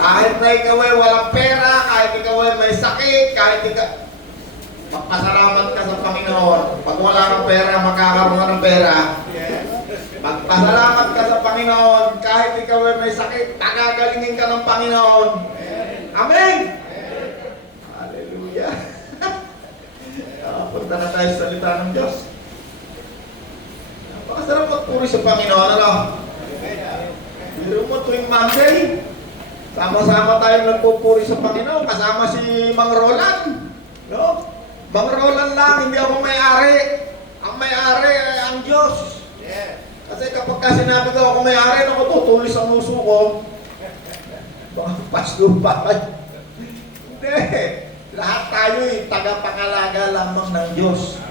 Kahit na ikaw ay walang pera, kahit ikaw ay may sakit, kahit ikaw... Magpasalamat ka sa Panginoon. Pag wala kang pera, makakaroon ka ng pera. Magpasalamat ka sa Panginoon. Kahit ikaw ay may sakit, pagagalingin ka ng Panginoon. Amen! Hallelujah! Punta na tayo sa salita ng Diyos. Napakasarap magpuri sa Panginoon, ano? Biro mo tuwing Monday, sama-sama tayong nagpupuri sa Panginoon, kasama si Mang Roland. No? Mang Roland lang, hindi ako may-ari. Ang may-ari ay ang Diyos. Kasi kapag sinabi ko ako may-ari, ako tutulis ang uso ko. Baka pastor pa kayo. Hindi. Lahat tayo'y tagapangalaga lamang ng Diyos.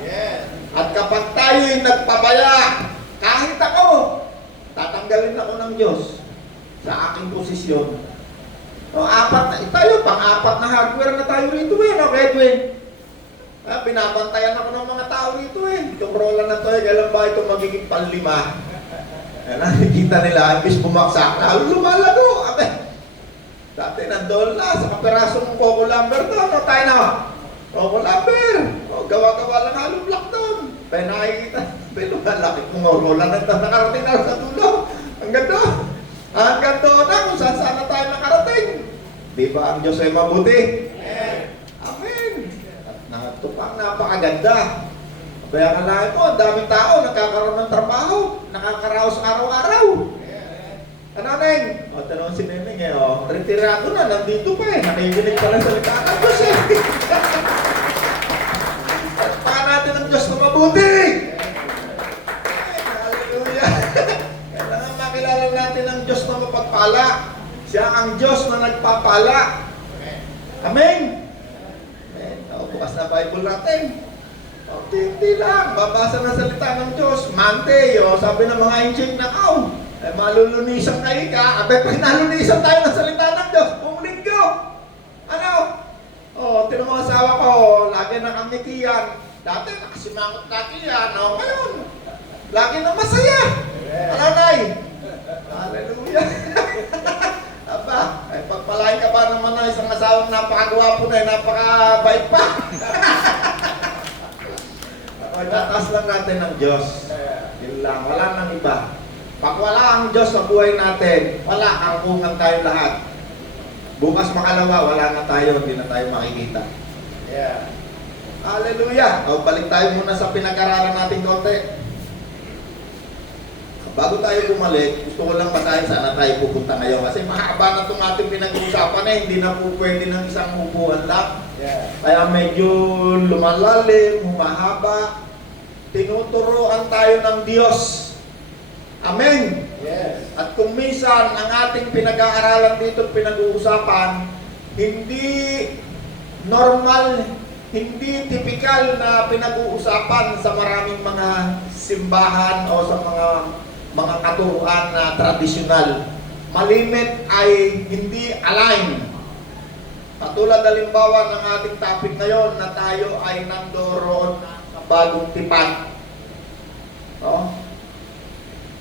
At kapag tayo'y nagpabaya, kahit ako, tatanggalin ako ng Diyos sa aking posisyon. O, tayo, pang-apat na hardware na tayo rito no, Edwin? Binabantayan ako ng mga tao rito Itong rola na to, kailan ba ito magiging panlima? Nakikita nila, imbis bumaksak, lalo lumalago. Dati nandun na, sa kaperasong Coco Lumber doon, no, tayo na. Coco Lumber, gawa-gawa lang halong block doon. Pero nakikita, lumalaki kung rola na nakarating na sa dulo. Hanggang doon. Hanggang doon na kung saan na tayo nakarating. Di ba ang Diyos ay mabuti? Amen. At tupang napakaganda. Kaya kalahin mo, ang daming tao nagkakaroon ng trabaho, nakakaraos araw-araw. Ano, Neng? O, tanong si Neneng retirado na, nandito pa nakikinig pa lang salita ng Diyos Tapakan natin ang Diyos na mabuti! Hallelujah! Kailangan makilala natin ang Diyos na mapagpala. Siya ang Diyos na nagpapala. Amen! Bukas na Bible natin. Hindi lang. Babasa na salita ng Diyos. Monday, sabi ng mga ancient na malulunisan kayo ka. Pag nalunisan tayo ng salita ng Diyos, buong linggo. Ano? Tinong mga asawa ko, lagi na kami kiyan. Dati nakasimangot na kiyan. Ngayon, lagi na masaya. Ano, Nay? Hallelujah. Aba, pagpalain ka ba naman na isang asawang napakagwapo na, napakabait pa. Tatas lang natin ng Diyos. Yun lang, wala nang iba. Pag wala ang Diyos sa buhay natin, wala, angkungan tayo lahat. Bukas makalawa, wala na tayo, hindi na tayo makikita. Hallelujah! Balik tayo muna sa pinag-aralan natin konti. Bago tayo bumalik, gusto ko lang basahin sana tayo pupunta ngayon. Kasi mahaba na itong ating pinag-uusapan hindi na po pwede ng isang upuan lang. Kaya medyo lumalalim, humahaba. Tinuturoan tayo ng Diyos. Amen. At kung minsan ang ating pinag-aaralan dito, pinag-uusapan, hindi normal, hindi typical na pinag-uusapan sa maraming mga simbahan o sa mga katuruan na tradisyonal. Malimit ay hindi align. Katulad halimbawa ng ating topic ngayon na tayo ay nandoroon sa bagong tipan.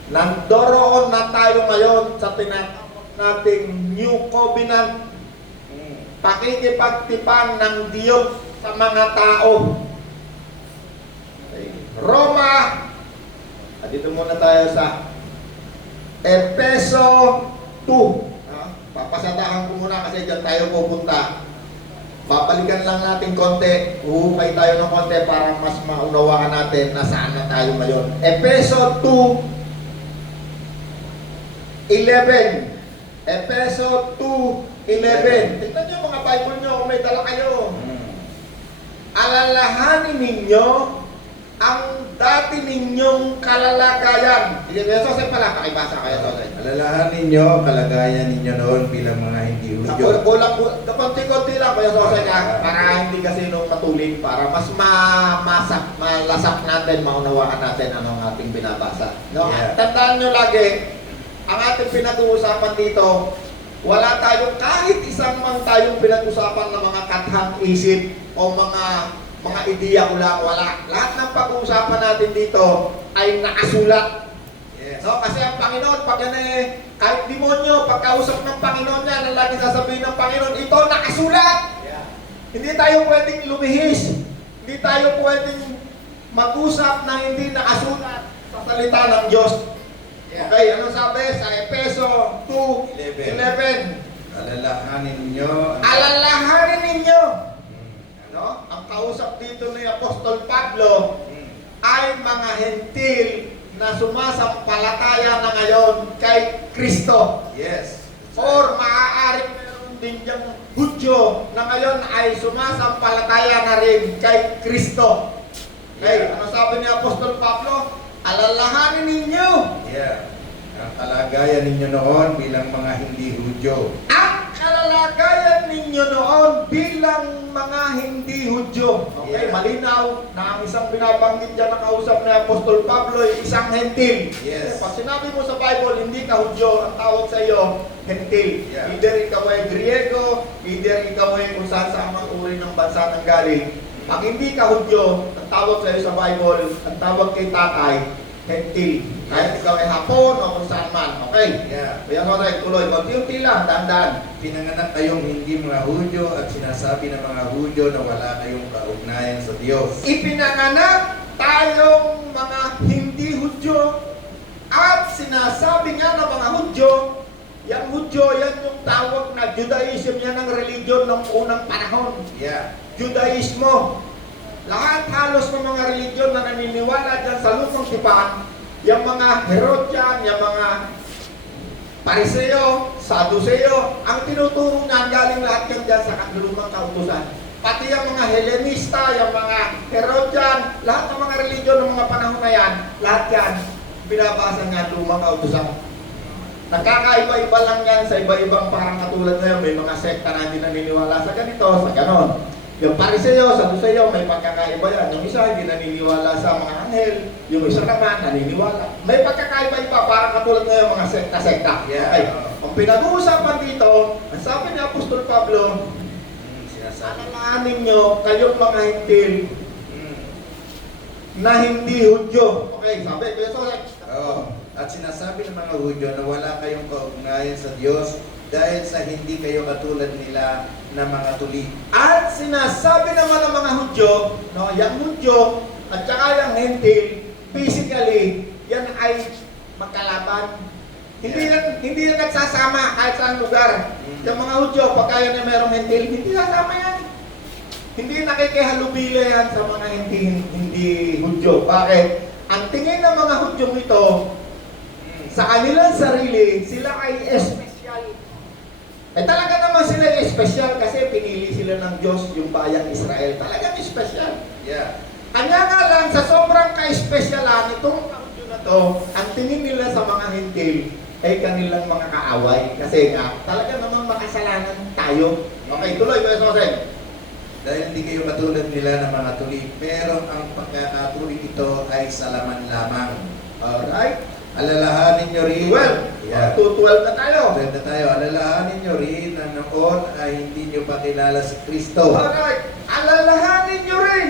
Nandoroon na tayo ngayon sa tinatawag nating New Covenant. Pakikipagtipan ng Diyos sa mga tao. Roma, dito muna tayo sa Efeso 2. Papasadahan ko muna kasi dyan tayo pupunta. Babalikan lang natin konti, uhukay tayo ng konti para mas maunawaan natin na saan na tayo ngayon. Efeso 2:11. Efeso 2:11. Tignan nyo mga Bible nyo kung may dala kayo. Alalahanin ninyo ang dati ninyong kalalagayan. Sosay pala, pakibasa kayo, Sosay. Alalahanin ninyo kalagayan ninyo noon bilang mga hindi Hudyo. Konti-konti lang kayo, Sosay, para hindi kasi nung matuling, para mas malasak natin, maunawaan natin anong ating binabasa. No? Tandaan nyo lagi, ang ating pinag-uusapan dito, wala tayong kahit isang man tayong pinag-usapan ng mga kathang isip o mga ideya ko lang, wala. Lahat ng pag-uusapan natin dito ay nakasulat. No? Kasi ang Panginoon, pag yan kahit demonyo, pagkausap ng Panginoon yan, lagi sasabihin ng Panginoon, ito nakasulat. Hindi tayo pwedeng lumihis. Hindi tayo pwedeng mag-usap na hindi nakasulat sa salita ng Diyos. Okay, ano sabi sa Efeso 2:11? Alalahanin ninyo. Alalahanin ninyo. No? Ang kausap dito ni Apostol Pablo ay mga hentil na sumasampalataya na ngayon kay Kristo. Yes. Or maaaring meron din diyang Hudyo na ngayon ay sumasampalataya na rin kay Kristo. Okay, ano sabi ni Apostol Pablo? Alalahanin ninyo. Yeah. Ang kalagayan ninyo noon bilang mga hindi Hudyo. Ang kalalagayan ninyo noon bilang mga hindi Hudyo. Okay, Yeah. malinaw na ang isang binabanggit dyan na kausap ni Apostol Pablo ay isang hentil. Yes. Pag sinabi mo sa Bible, hindi ka Hudyo, ang tawag sa iyo, hentil. Yeah. Either ikaw ay Griego, either ikaw ay kung saan sa mga uri ng bansa ng galing. Pag hindi ka Hudyo, ang tawag sa iyo sa Bible, ang tawag kay tatay, hentil. Kahit ikaw ay Hapon o kung saan man. Okay? Yeah. Kaya mo tayo tuloy. Unti-unti lang, dahan-dahan. Pinanganak kayong hindi mga Hudyo at sinasabi ng mga Hudyo na wala kayong kaugnayan sa Diyos. Ipinanganak tayong mga hindi Hudyo at sinasabi nga ng mga Hudyo, yung Hudyo, yan yung tawag na Judaism, yan ang religion ng unang panahon. Yeah. Judaismo. Lahat halos ng mga religion na naniniwala dyan sa lumang tipan, yung mga Herodian, yung mga Pariseo, Saduseo, ang tinuturo niyan galing lahat yan dyan sa lumang kautusan. Pati yung mga Hellenista, yung mga Herodian, lahat ng mga religion ng mga panahon na yan, lahat yan, binabasa nga lumang kautusan. Nagkakaiba-iba lang yan sa iba-ibang parang katulad ngayon, may mga sekta na hindi naniniwala sa ganito, sa ganon. Yung Pariseo, Saduseo, may pagkakaiba yan. Yung isa hindi naniniwala sa mga anghel, yung isa naman naniniwala. May pagkakaiba-iba, parang katulad ngayon mga sekta-sekta. Yeah. Okay. Ang pinag-uusapan dito, ang sabi ni Apostol Pablo, Sinasabi. alalahanin nyo kayong mga hentil na hindi Hudyo. Okay, sabi, kaya Oo. At sinasabi ng mga Hudyo na wala kayong kaugnayan sa Diyos dahil sa hindi kayo katulad nila na mga tuli. At sinasabi naman ng mga Hudyo, no, yung Hudyo at saka yung hentil, basically, yan ay magkalaban. Hindi yan nagsasama kahit saan lugar. Yung mga Hudyo, pagka yan ay merong hentil, hindi sasama yan. Hindi nakikihalubila yan sa mga hindi Hudyo. Bakit? Ang tingin ng mga Hudyo ito, sa kanilang sarili, sila ay espesyal. Eh talaga naman sila espesyal kasi pinili sila ng Diyos yung bayang Israel. Talagang espesyal. Yeah. Kanya nga lang, sa sobrang ka-espesyalan itong Hudyo na to, ang tingin nila sa mga hentil ay kanilang mga kaaway. Kasi nga, talaga namang makasalanan tayo. Okay, tuloy, Kuya Jose. Dahil hindi kayo katulad nila ng mga tuli, pero ang pagkakatuli ito ay sa laman lamang. Alright? Alalahanin nyo rin. 12. Yeah. 2:12 na tayo. Ganda tayo. Alalahanin nyo rin na noon ay hindi nyo pa kilala si Kristo. Alright. Alalahanin nyo rin.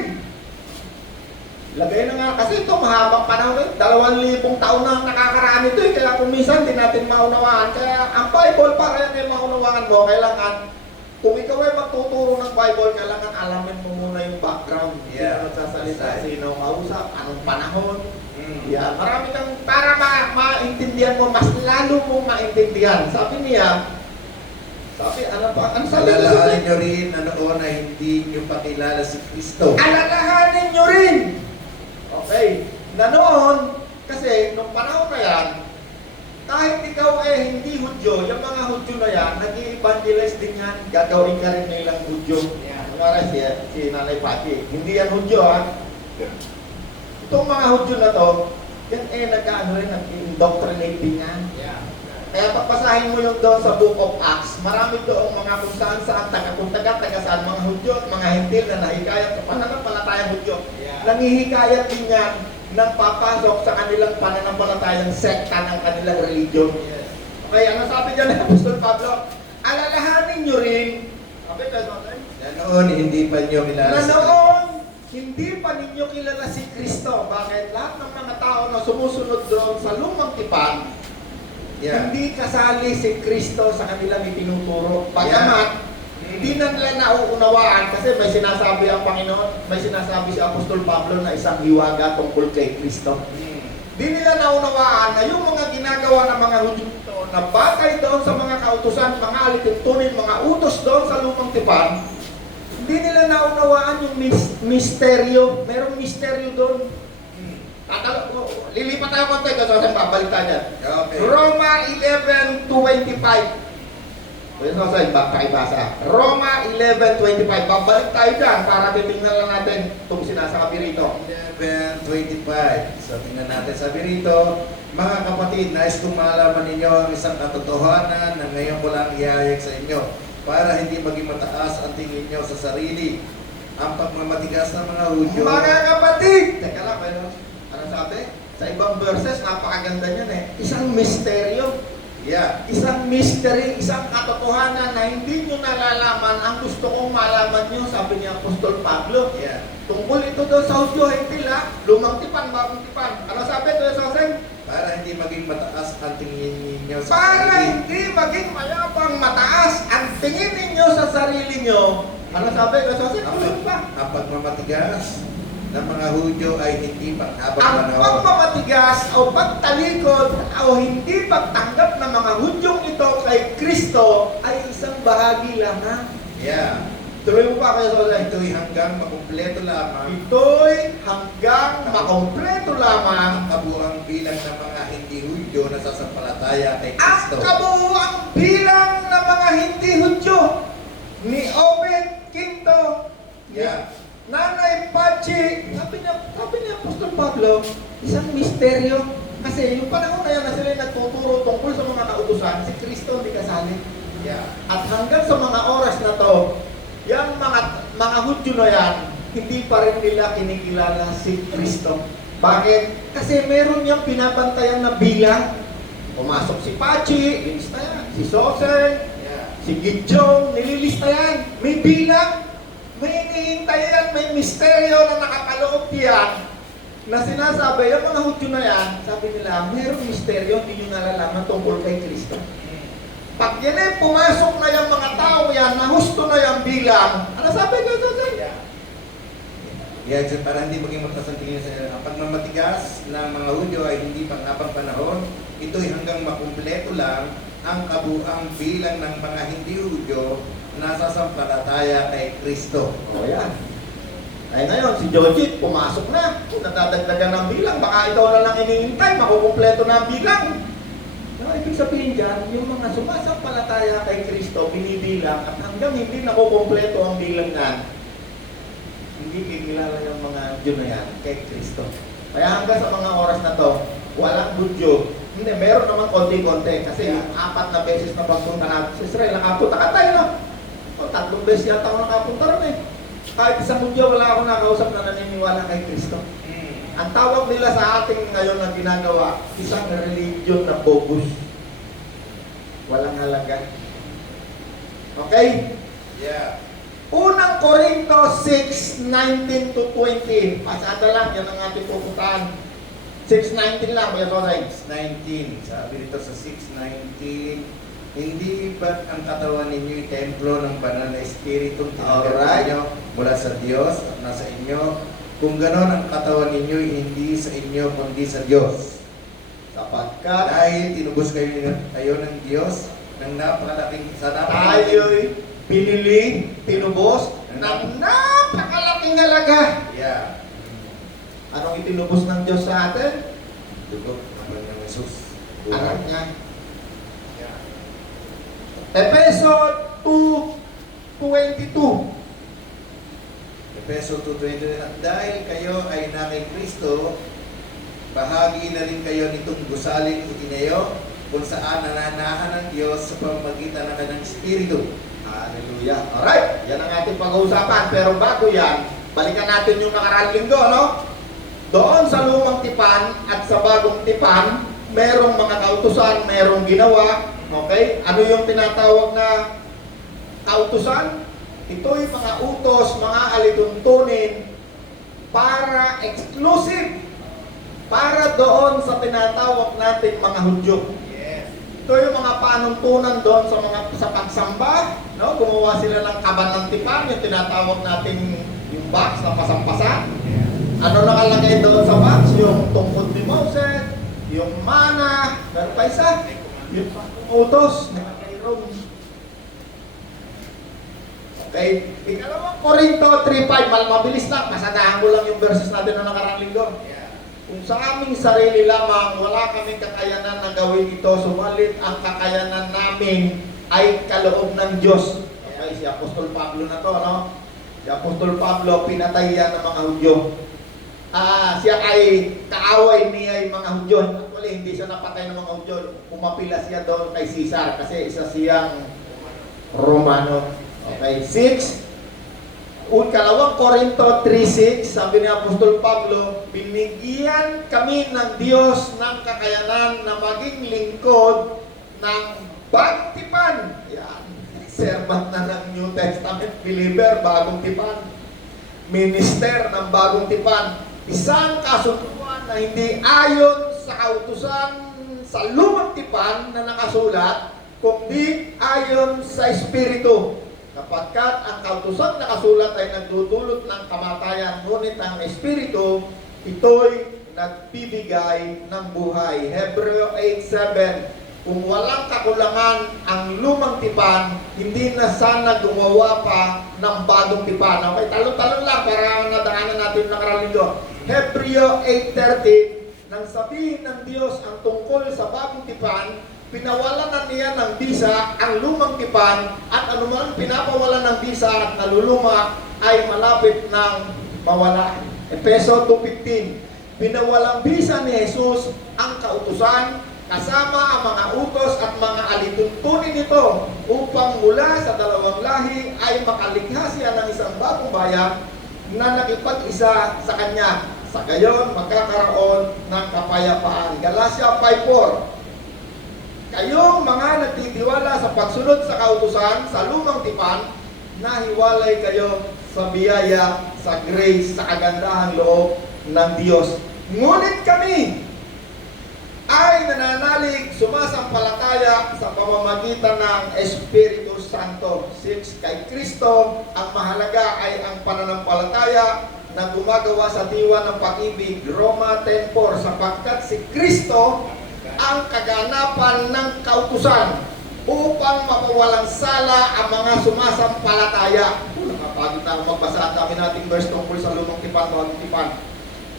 Lagay na nga, kasi ito mahabang panahon rin. 2,000 taon na nakakaraan ito eh. Kaya kung minsan di natin maunawaan. Kaya ang Bible, para yan ay maunawaan mo, kailangan, kung ikaw ay magtuturo ng Bible, kailangan alamin mo muna yung background. Yeah. Sino nagsasalita, sino kausap, anong panahon. Yeah. Marami kang, para maintindihan mo, mas lalo mo maintindihan. Sabi niya, ano sabi niya? Alalahanin nyo rin na noon ay hindi nyo pa kilala si Kristo. Alalahanin nyo rin! Okay, na noon, kasi nung panahon na yan, kahit ikaw ay hindi Hudyo, yung mga Hudyo na yan, nag-i-evangelize din yan, gagawin ka rin nilang Hudyo. Kumara si Nanay Pati, hindi yan Hudyo ha. Itong mga Hudyo na to, yan nag-indoctrinate din yan. Kaya pagpasahin mo yung doon sa Book of Acts, marami doon mga kung saan saan, kung taga saan, mga Hudyo at mga hentil na nahikayat sa pananampalatayang Hudyo. Nangihikayat din yan ng papasok sa kanilang pananampalatayang sekta ng kanilang religion. Okay, ano sabi dyan ng Apostol Pablo? Alalahanin nyo rin, sabi ka doon, Na noon hindi pa nyo kilala na si Kristo. noon, hindi pa ninyo kilala si Kristo. Bakit? Lahat ng mga tao na sumusunod doon sa lumang tipan, Yeah. Hindi kasali si Kristo sa kanilang itinuturo. Pagamat, hindi na nila nauunawaan kasi may sinasabi ang Panginoon, may sinasabi si Apostol Pablo na isang hiwaga tungkol kay Kristo. Di nila naunawaan na yung mga ginagawa ng mga Hudyo na batay doon sa mga kautusan, mga alituntunin, mga utos doon sa lumang tipan, hindi nila naunawaan yung misteryo. Merong misteryo doon. Lilipat tayo konti kasi babalik tayo dyan. Okay. Roma 11:25. Pwede mo sa iba, pakibasa. Roma 11:25. Babalik tayo dyan para titingnan lang natin itong sinasabi rito. 11:25. So tingnan natin, sabi rito, mga kapatid, nais kong malaman ninyo ang isang katotohanan na ngayon ko lang ihayag sa inyo para hindi maging mataas ang tingin nyo sa sarili. Ang pagmamatigas ng mga Hudyo. Mga kapatid! Teka lang, ano sabi? Sa ibang verses, napakaganda niyan eh. Isang misteryo. Yeah. Isang mystery, isang katotohanan na hindi nyo nalalaman. Ang gusto kong malaman nyo, sabi ni Apostol Pablo. Yeah. Tungkol ito doon sa Hudyo, hindi la. Lumang tipan, bagong tipan. Ano sabi doon sa Hussein? Para hindi maging mataas ang tingin ninyo sa Para sarili. hindi maging mayabang mataas ang tingin ninyo sa sarili nyo. Ano sabi doon sa Hussein? Ano pa? Ang pagmamatigas ng mga Hudyo ay hindi panghabang Ang panahon. pagmamatigas o pagtalikod o hindi pagtanggap ng mga Hudyong ito kay Kristo ay isang bahagi lang ha. Yeah. Tuloy mo pa kayo sa ulit. Ito'y hanggang makumpleto lamang Ito'y hanggang makompleto ang lamang kabuang bilang ng mga hindi Hudyo na sasampalataya kay ang Kristo. kabuuang bilang ng mga hindi Hudyo ni Obed Quinto, Yeah. Nanay Pachi. Sabi niya Apostol Pablo, isang misteryo. Kasi yung panahon na yan na sila nagtuturo tungkol sa mga kautusan, si Kristo hindi kasali. Yeah. At hanggang sa mga oras na to, yung mga Hudyo na yan, hindi pa rin nila kinikilala si Kristo. Bakit? Kasi meron niyang pinabantayan na bilang. Pumasok si Pachi, nilista yan. Si Sosen, Yeah. si Gideon, nililista yan. May bilang. May hinihintay yan, may misteryo na nakapaloob diyan na sinasabi, yung mga Hudyo na yan, sabi nila, mayroong misteryo, hindi nyo nalalaman tungkol kay Kristo. Pag yan ay pumasok na yung mga tao yan, na husto na yung bilang, ano sabi ko sa Yeah. Yeah, so para hindi maging mataas ang tingin sa ang pagmamatigas ng mga Hudyo ay hindi panghabang panahon. Ito'y hanggang makumpleto lang ang kabuang bilang ng mga hindi Hudyo na sasampalataya kay Kristo. O yan. Ay ngayon, si Jojit, pumasok na. Kung nadadagdagan ng bilang, baka ikaw na lang inihintay, makukumpleto na ang bilang. No, ibig sabihin dyan, yung mga sumasampalataya kay Kristo, binibilang, at hanggang hindi nakukumpleto ang bilang na, hindi kikilala yung mga Hudyo na yan kay Kristo. Kaya hanggang sa mga oras na to, walang Hudyo. Hindi, meron naman konti-konti. Kasi 4 na beses na pagpunta natin sa Israel, nakapunta ka tayo, no? O, 3 beses yata ako nakapunta ron eh. Kahit isang Hudyo, wala ako nakausap na naniniwala kay Kristo. Ang tawag nila sa ating ngayon na ginagawa, isang religion na bogus. Walang halaga. Okay? Yeah. Unang Korinto 6:19 to 20. Pasada lang, yan ang ating pupuntahan. 6:19 lang, Kuya Soray. 6:19. Sabi dito sa 6:19, hindi ba't ang katawan ninyo'y templo ng banal na Espiritu Alright. ninyo mula sa Diyos at nasa inyo? Kung ganon ang katawan ninyo'y hindi sa inyo kundi sa Diyos. Sapagkat Dahil tinubos kayo ng Diyos ng napakalaking tayo'y pinili, tinubos ng napakalaking halaga. Yeah. Anong itinubos ng Diyos sa atin? Dugo ng Panginoong Jesus. Anak niya. Yeah. Efeso 2:22. Efeso 2:20. At dahil kayo ay na kay Kristo, bahagi na rin kayo nitong gusaling itinayo kung saan nananahan ng Diyos sa pamamagitan ng kanyang Espiritu. Hallelujah. Alright, yan ang ating pag-uusapan. Pero bago yan, balikan natin yung nakaraang linggo, no? Doon sa lumang tipan at sa bagong tipan, merong mga kautusan, merong ginawa. Okay? Ano yung tinatawag na kautusan? Ito'y mga utos, mga alituntunin para exclusive para doon sa tinatawag nating mga Hudyo. Yes. Ito yung mga panuntunan doon sa pagsamba, no? Gumawa sila ng kaban ng tipan, yung tinatawag natin yung box na pasampasan. Ano nakalagay doon sa box? Yung tungkod ni Moses, yung mana, meron pa isa, yung utos ni Aaron. Okay, ikalawang Korinto 3:5, mabilis lang, masadahan ko lang yung verses natin na nakarang linggo. Kung sa aming sarili lamang, wala kaming kakayanan na gawin ito, sumalit ang kakayanan namin ay kaloob ng Diyos. Okay, si Apostol Pablo na to, no? Si Apostol Pablo, pinatay yan ng mga Hudyo. Siya ay kaaway niya yung mga Hudyo. Actually, hindi siya napatay ng mga Hudyo. Pumapila siya doon kay Caesar kasi isa siyang Romano. Okay, 6. Kalawang Korinto 3:6, sabi ni Apostol Pablo, binigyan kami ng Diyos ng kakayanan na maging lingkod ng bagong tipan. Yan, servant na ng New Testament believer, bagong tipan. Minister ng bagong tipan. Isang kasunduan na hindi ayon sa kautusan sa lumang tipan na nakasulat, kundi ayon sa Espiritu. Kapagkat ang kautusan na nakasulat ay nagdudulot ng kamatayan, ngunit ang Espiritu, ito'y nagbibigay ng buhay. Hebreo 8:7. Kung walang kakulangan ang lumang tipan, hindi na sana gumawa pa ng bagong tipan. Okay, talon-talon lang para nadaanan natin ng nakarang linggo. Hebreo 8:13, nang sabihin ng Diyos ang tungkol sa bagong tipan, pinawalan na niya ng bisa ang lumang tipan, at anuman pinapawalan ng bisa at naluluma ay malapit ng mawala. Efeso 2:15, pinawalang bisa ni Jesus ang kautusan kasama ang mga utos at mga alituntunin nito upang mula sa dalawang lahi ay makalikha siya ng isang bagong bayan na nakipag-isa sa Kanya. Sa gayon, magkakaroon ng kapayapaan. Galatia 5:4, kayong mga nagtitiwala sa pagsunod sa kautusan sa lumang tipan, nahiwalay kayo sa biyaya, sa grace, sa kagandahang loob ng Diyos. Ngunit kami ay nananalig, sumasampalataya sa pamamagitan ng Espiritu Santo. 6. Kay Kristo, ang mahalaga ay ang pananampalataya na gumagawa sa diwa ng pag-ibig. Roma 10:4, sapagkat si Kristo ang kaganapan ng kautusan upang mapawalang sala ang mga sumasampalataya. Nakapagod na ako magbasa. Ang dami nating verse tungkol sa lumang tipan, bagong tipan.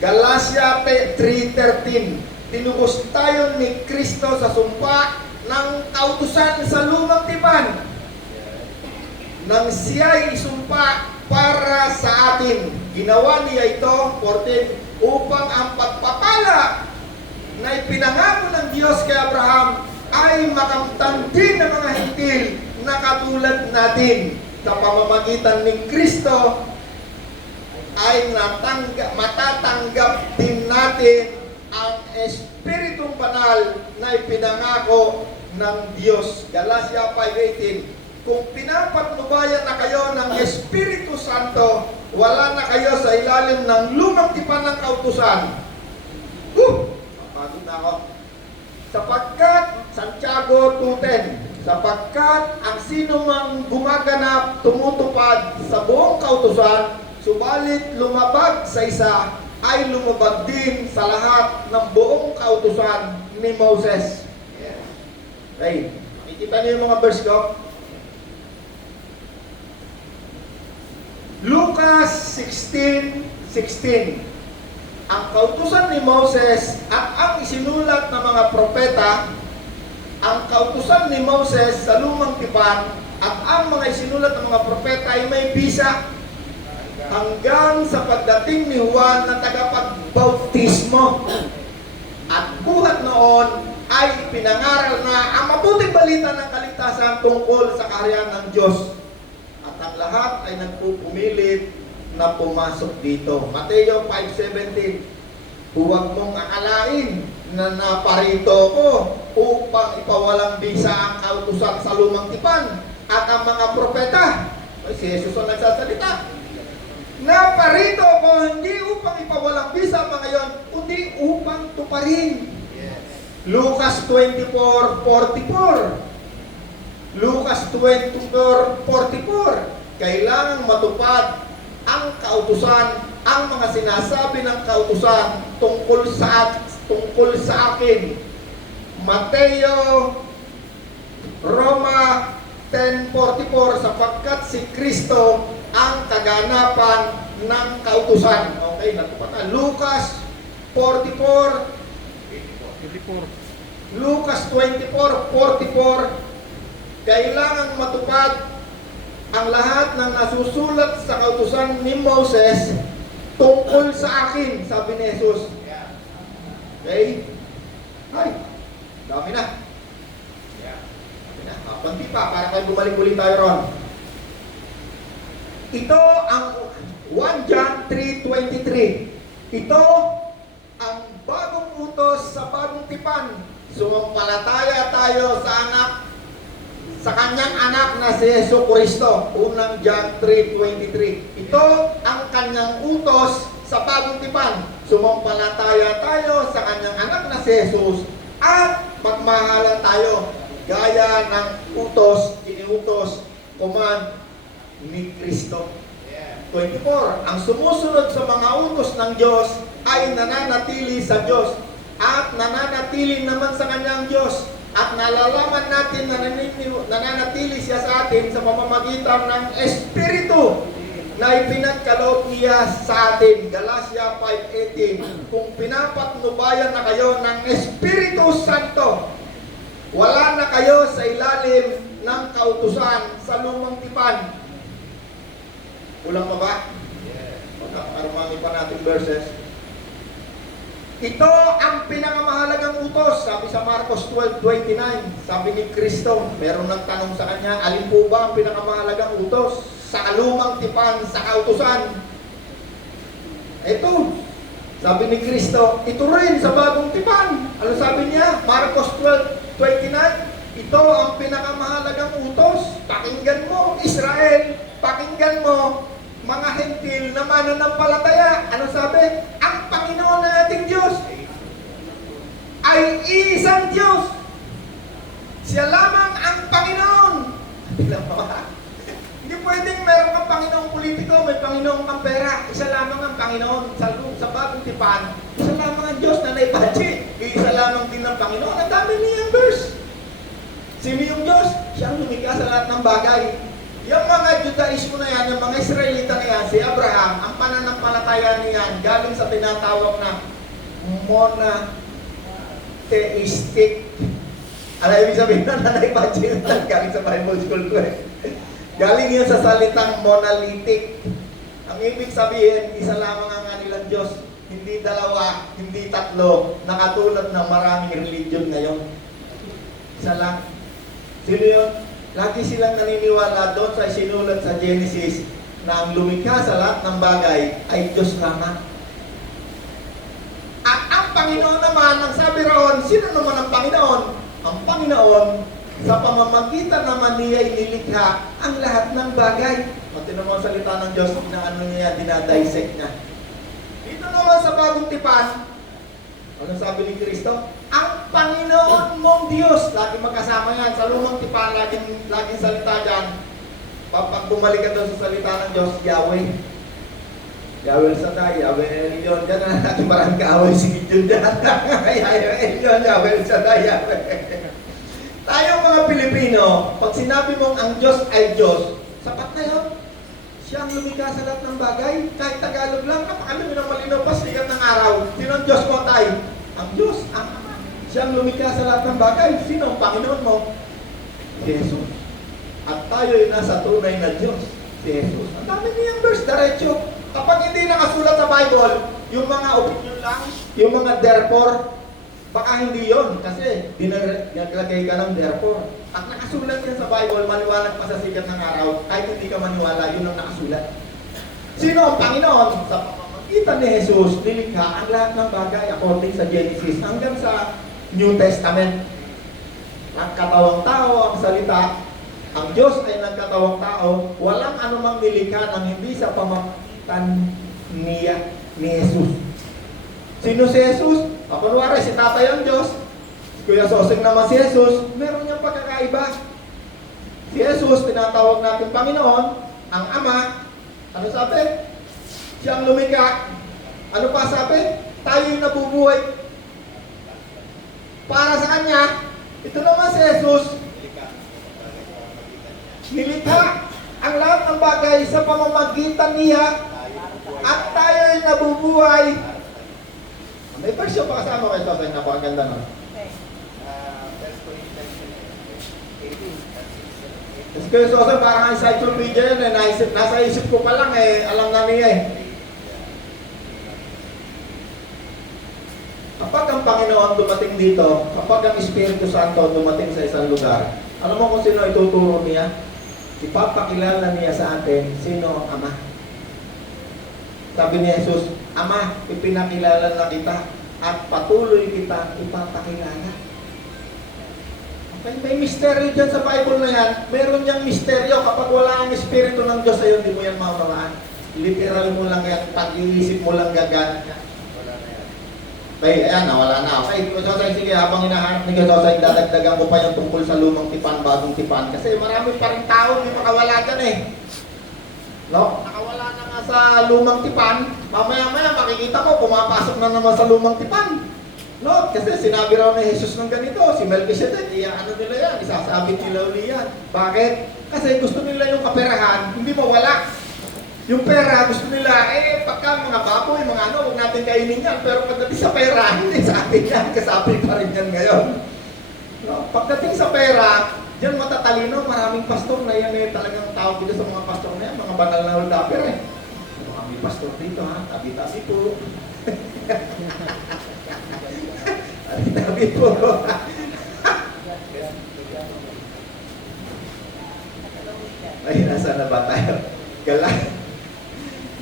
Galatia 3:13, tinubos tayo ni Kristo sa sumpa ng kautusan sa lumang tipan, nang siya'y isumpa para sa atin. Ginawa niya ito, 14, upang ang pagpapala na ipinangako ng Diyos kay Abraham ay makamtan din ng mga hintil na katulad natin. Sa pamamagitan ni Kristo ay matatanggap din natin ang Espiritong Banal na ipinangako ng Diyos. Galatia 5:18, kung pinapatnubayan na kayo ng Espiritu Santo, wala na kayo sa ilalim ng lumang tipan ng kautusan. Pagod na ako. Sapagkat, Santiago 2:10, sapagkat ang sino mang gumaganap, tumutupad sa buong kautusan, subalit lumabag sa isa, ay lumabag din sa lahat ng buong kautusan ni Moses. Okay, makikita niyo yung mga verse ko? Lucas 16:16, ang kautusan ni Moses at ang isinulat ng mga propeta, ang kautusan ni Moses sa lumang tipan at ang mga isinulat ng mga propeta ay may bisa hanggang sa pagdating ni Juan na tagapagbautismo. At buhat noon ay pinangaral na ang mabuting balita ng kaligtasan tungkol sa kaharian ng Diyos. At ang lahat ay nagpupumilit na pumasok dito. Mateo 5:17, huwag mong akalain na naparito ko upang ipawalang bisa ang kautusan sa lumang tipan at ang mga propeta. Si Jesus ang nagsasalita. Naparito ko hindi upang ipawalang bisa ang mga yon, kundi upang tuparin. Lucas 24:44. Lucas 24:44. Kailangang matupad ang kautusan, ang mga sinasabi ng kautusan tungkol sa akin. Mateo, Roma 10:44, sapagkat si Kristo ang kaganapan ng kautusan. Okay, natupad na. Lucas 44. Lucas 24:44. Kailangang matupad ang lahat ng nasusulat sa kautusan ni Moses tungkol sa akin, sabi ni Jesus. Okay? Ay, dami na. Dami na. Panti pa, para kayo bumalik ulit tayo ron. Ito ang 1 John 3:23. Ito ang bagong utos sa bagong tipan. Sumampalataya tayo sa kanyang anak na si Yesu Kristo. 1 John 3:23. Ito ang kanyang utos sa bagong tipan. Sumampalataya tayo sa kanyang anak na si Jesus at magmahalan tayo gaya ng iniutos, command ni Kristo. 24. Ang sumusunod sa mga utos ng Diyos ay nananatili sa Diyos at nananatili naman sa kanyang Diyos. At nalalaman natin na nananatili siya sa atin sa pamamagitan ng Espiritu na ipinagkaloob niya sa atin. Galatia 5:18. Kung pinapatnubayan na kayo ng Espiritu Santo, wala na kayo sa ilalim ng kautusan sa lumang tipan. Kulang pa ba? Arumami pa natin verses. Ito ang pinakamahalagang utos, sabi sa Marcos 12:29. Sabi ni Kristo, meron nagtanong sa kanya, alin po ba ang pinakamahalagang utos sa kalumang tipan, sa kautusan? Ito, sabi ni Kristo, ito rin sa bagong tipan. Ano sabi niya? Marcos 12:29. Ito ang pinakamahalagang utos. Pakinggan mo, Israel. Pakinggan mo, mga hentil na mananampalataya. Ano sabi? Ang Panginoon na ating Diyos ay isang Diyos. Siya lamang ang Panginoon. Hindi pwedeng meron kang Panginoong politiko, may Panginoong kang pera. Isa lamang ang Panginoon sa bagong tipan. Isa lamang ang Diyos na naibadji. Isa lamang din ang Panginoon. Ang dami niyang verse. Sino yung Diyos? Siya ang lumikha sa lahat ng bagay. Yung mga Judaismo na yan, yung mga Israelita na yan, si Abraham, ang pananampalataya niyan, galing sa tinatawag na monotheistic. Ano ibig sabihin na nanay-imagine galing sa Bible school ko eh. Galing yan sa salitang monolithic. Ang ibig sabihin, isa lamang ang kanilang Diyos. Hindi dalawa, hindi tatlo, nakatulad ng maraming religion ngayon. Isa lang. Sino yun? Lagi silang naniniwala doon sa sinulat sa Genesis na ang lumikha sa lahat ng bagay ay Diyos lamang. At ang Panginoon naman, ang sabi roon, sino naman ang Panginoon? Ang Panginoon, sa pamamagitan naman niya inilikha ang lahat ng bagay. Pati naman ang salita ng Diyos, inaano niya, dinadissect niya. Dito naman sa bagong tipan, ano sabi ni Kristo? Ang Panginoon mong Diyos. Lagi magkasama yan. Sa lumang tipan, laging salita dyan. Pag bumalik ka doon sa salita ng Diyos, Yahweh. Yahweh Shaddai, Yahweh Elion. Diyan na natin maraming kaaway si Gideon dyan. Yahweh Elion, Yahweh Shaddai, Yahweh. Tayo mga Pilipino, pag sinabi mong ang Diyos ay Diyos, sapat na yun. Siya ang lumikha sa lahat ng bagay. Kahit Tagalog lang, napakalamin ng malinaw pa sikat ng araw. Sino ang Diyos mo, tay? Ang Diyos, ang Ama. Siya ang lumikha sa lahat ng bagay. Sino ang Panginoon mo? Si Jesus. At tayo ay nasa tunay na Diyos. Si Jesus. Ang dami niyang verse, diretso. Kapag hindi nakasulat sa Bible, yung mga opinion lang, yung mga therefore, baka hindi yon kasi naglagay ka ng therefore. At nakasulat yan sa Bible, maliwanag pa sa sikat ng araw, kahit hindi ka maniwala, yun ang nakasulat. Sino ang Panginoon? Sa pamamagitan ni Jesus, nilikha ang lahat ng bagay according sa Genesis hanggang sa New Testament. Nagkatawang tao ang salita, ang Diyos ay nagkatawang tao, walang anumang nilikha ng hindi sa pamamagitan niya ni Jesus. Sino si Jesus? Kunwari, si Tatay ang Diyos, Kuya Soseng naman si Jesus, meron niyang pagkakaiba. Si Jesus, tinatawag natin Panginoon, ang Ama. Ano sabi? Siyang lumikha. Ano pa sabi? Tayo'y nabubuhay para sa Kanya. Ito naman si Jesus, nilikha ang lahat ng bagay sa pamamagitan niya at tayo'y nabubuhay. May version pa kasama kayo sa napakaganda nun. Kasi kayo sa parang encyclopedia yan nasa isip ko pa lang alam na niya Kapag ang Panginoon dumating dito, kapag ang Espiritu Santo dumating sa isang lugar, alam mo kung sino ituturo niya? Ipapakilala niya sa atin sino ang Ama. Sabi ni Jesus, Ama, ipinakilala na kita at patuloy kita ipapakilala. May misteryo dyan sa Bible na yan. Meron niyang misteryo. Kapag wala ang Espiritu ng Diyos sa'yo, hindi mo yan maunawaan. Literal mo lang yan. Pag-iisip mo lang gagan. Wala na yan. Okay, ayan, nawala na. Okay, Kusosay, sige, habang hinahanap ni Kusosay, dadagdagan ko pa yung tungkol sa lumang tipan, bagong tipan. Kasi marami pa rin tao may makawala dyan eh. No? Nakawala na nga sa lumang tipan. Mamaya-maya, makikita mo, pumapasok na naman sa lumang tipan. No, kasi sinabi raw ni Jesus ng ganito, si Melchizedek, ano nila yan, isasabit nila uli yan. Bakit? Kasi gusto nila yung kaperahan, hindi mawala. Yung pera, gusto nila, pagka mga baboy, mga huwag natin kainin yan. Pero pagdating sa pera, hindi sa atin yan, kasabi pa rin yan ngayon. No, pagdating sa pera, diyan matatalino, maraming pastor na yan talagang tawag dito sa mga pastor na yan, mga banal na uldaper May pastor dito ha, tabi-tabi po. Tabi po. Ay, nasa na ba tayo?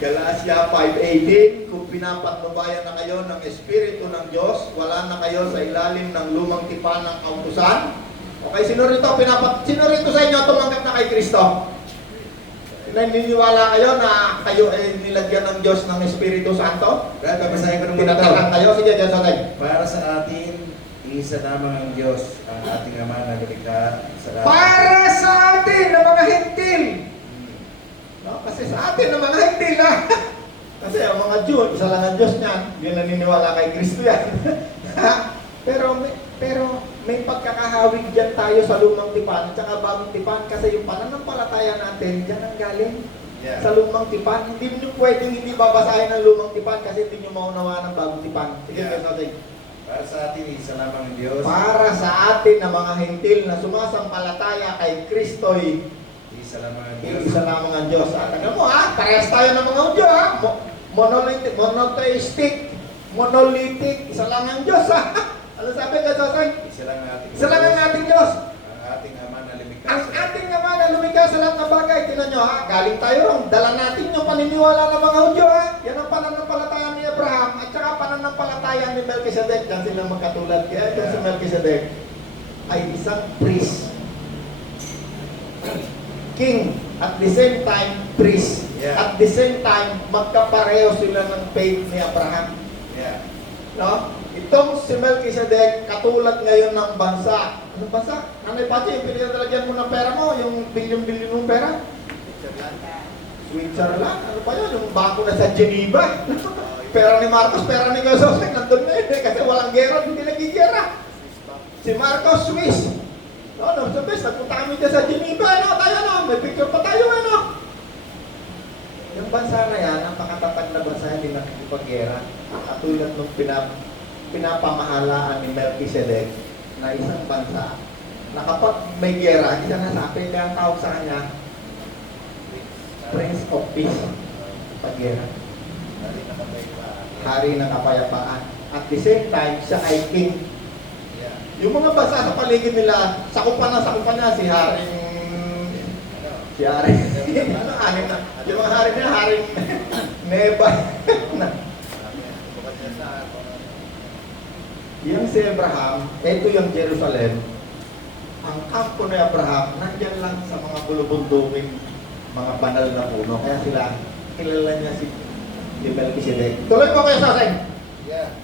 Galatia 5:18, kung pinapatnubayan na kayo ng Espiritu ng Diyos, wala na kayo sa ilalim ng lumang tipan ng kautusan. Okay, sino rito sa inyo tumanggap na kay Kristo? Naniniwala kayo na kayo ay nilagyan ng Diyos ng Espiritu Santo? Kaya babasahin ko ng muna Tinatangkan kayo? Sige, Diyos natin. Para sa atin, isa lamang ang Diyos, ang ating Ama na lumikha sa lahat. Para sa atin na mga hentil. No? Kasi sa atin na mga hentil ha. Kasi ang mga Jew, isa lang ang Diyos niyan. Hindi naniniwala kay Kristo yan. pero may pagkakahawig dyan tayo sa lumang tipan at saka bagong tipan kasi yung pananampalataya natin dyan ang galing sa lumang tipan. Hindi nyo pwedeng hindi babasahin ang lumang tipan kasi hindi nyo maunawaan ang bagong tipan. Sige, Para sa atin, isa lamang ang Diyos. Para sa atin na mga hentil na sumasampalataya kay Kristo'y Isa lamang ang Diyos. isa lamang ang Diyos. Tingnan mo ha, parehas tayo ng mga Hudyo ha. Monotheistic, monolithic, isa lang ang Diyos ha. Ano sabi ka, Sosay? Isa lang ang ating Isa lang ang ating Diyos. Ang ating Ama na lumikha Ang sa lahat. ating Ama na lumikha sa lahat ng bagay. Tingnan nyo ha, galing tayo ron. Dala natin yung paniniwala ng mga Hudyo ha. Yan ang pananampalataya ni Abraham at saka pananampalataya ni Melchizedek. Yan silang magkatulad. Kaya ito si Melchizedek ay isang priest. King. At the same time, priest. Yeah. At the same time, magkapareho sila ng faith ni Abraham. Yeah. No? Itong si Melchizedek, katulad ngayon ng bansa. Anong bansa? Anay Pachi, yung pinagdalagyan mo ng pera mo, yung bilyon-bilyon mong pera? Switzerland. Ano pa yun? Yung bangko na sa Geneva. Pera ni Marcos, pera ni Gososek, nandun na yun kasi walang gera, hindi nagigera. Si Marcos, Swiss. No, sa best, nagpunta kami dyan sa Geneva, no? Tayo, no? May picture pa tayo, no? Yung bansa na yan, ang makatatag na bansa, hindi nakikipag-gera. Katulad nung pinapamahalaan ni Melchizedek na isang bansa na kapag may gera, hindi na nasabi, kaya ang tawag sa kanya, Prince of Peace. Pag-gera. Hari ng kapayapaan. At the same time, siya ay king. Yeah. Yung mga bansa sa paligid nila, sakupan na si Haring ano, anim na. Yung mga hari niya, Haring Neba. Yung si Abraham, ito yung Jerusalem. Ang kampo ni Abraham, nandyan lang sa mga bulubundukin, mga banal na puno. Kaya sila, kilala niya si Melchizedek. Tuloy po kayo sa akin. Yeah.